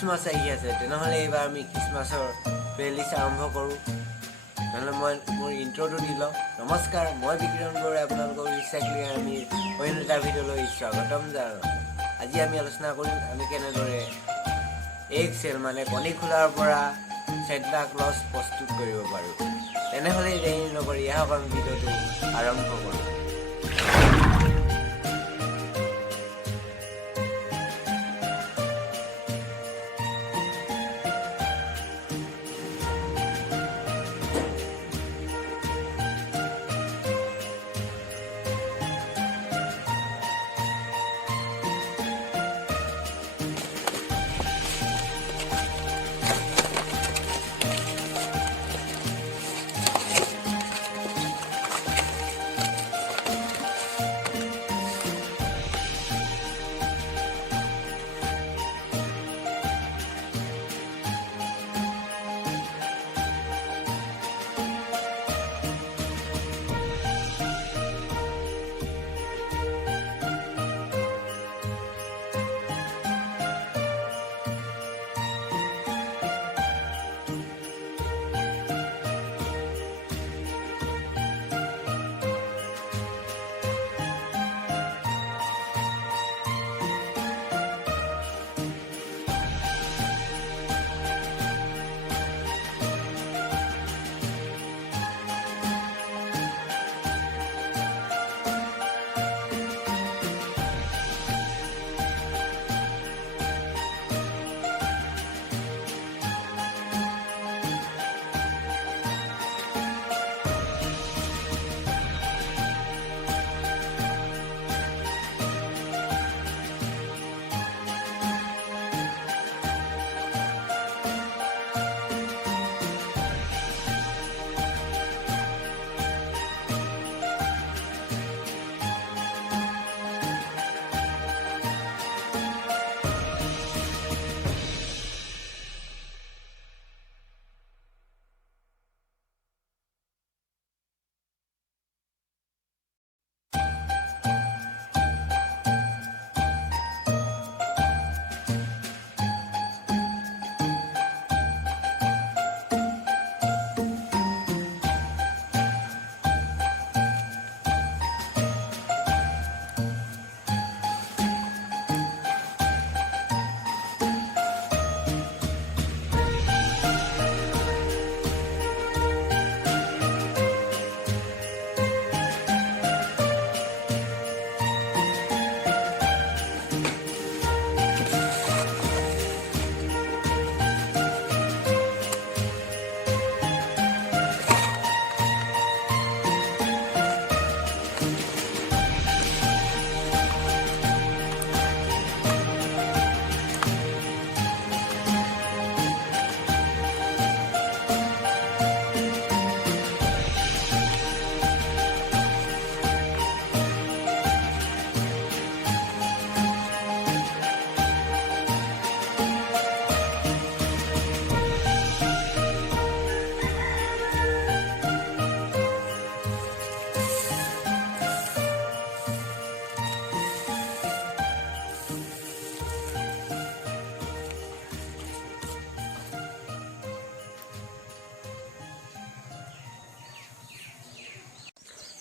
Christmas আহি আছে, তেনেহ'লে এইবাৰ আমি খ্ৰীষ্টমাছৰ প্লেলিষ্ট আৰম্ভ কৰোঁ। নহ'লে মই মোৰ ইণ্ট্ৰ'টো দি লওঁ। নমস্কাৰ, মই বিকিৰণ বৰুৱাই আপোনালোকক ৰিচাইক্লিং আৰ্মিৰ অন্য এটা ভিডিঅ'লৈ স্বাগতম জনালোঁ। আজি আমি আলোচনা কৰিম আমি কেনেদৰে এগ চেল মানে কণী খোলাৰ পৰা চেণ্টা ক্লজ প্ৰস্তুত কৰিব পাৰোঁ। তেনেহ'লে দেৰি নকৰি আহক আমি ভিডিঅ'টো আৰম্ভ কৰোঁ।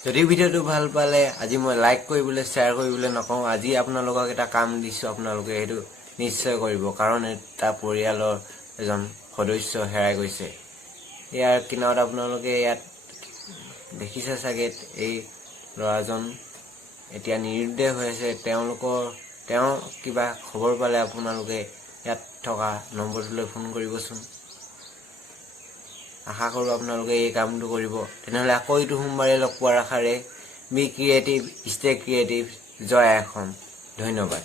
যদি ভিডিঅ'টো ভাল পালে আজি মই লাইক কৰিবলৈ শ্বেয়াৰ কৰিবলৈ নকওঁ। আজি আপোনালোকক এটা কাম দিছোঁ, আপোনালোকে সেইটো নিশ্চয় কৰিব, কাৰণ এটা পৰিয়ালৰ এজন সদস্য হেৰাই গৈছে। ইয়াৰ কিনাৰত আপোনালোকে ইয়াত দেখিছে চাগে, এই ল'ৰাজন এতিয়া নিৰুদ্দেশ হৈ আছে। তেওঁ কিবা খবৰ পালে আপোনালোকে ইয়াত থকা নম্বৰটোলৈ ফোন কৰিবচোন। আশা কৰোঁ আপোনালোকে এই কামটো কৰিব। তেনেহ'লে আকৌ এইটো সোমবাৰে লগ পোৱাৰ আশাৰে বি ক্ৰিয়েটিভ, ষ্টে ক্ৰিয়েটিভ, জয় অসম। ধন্যবাদ।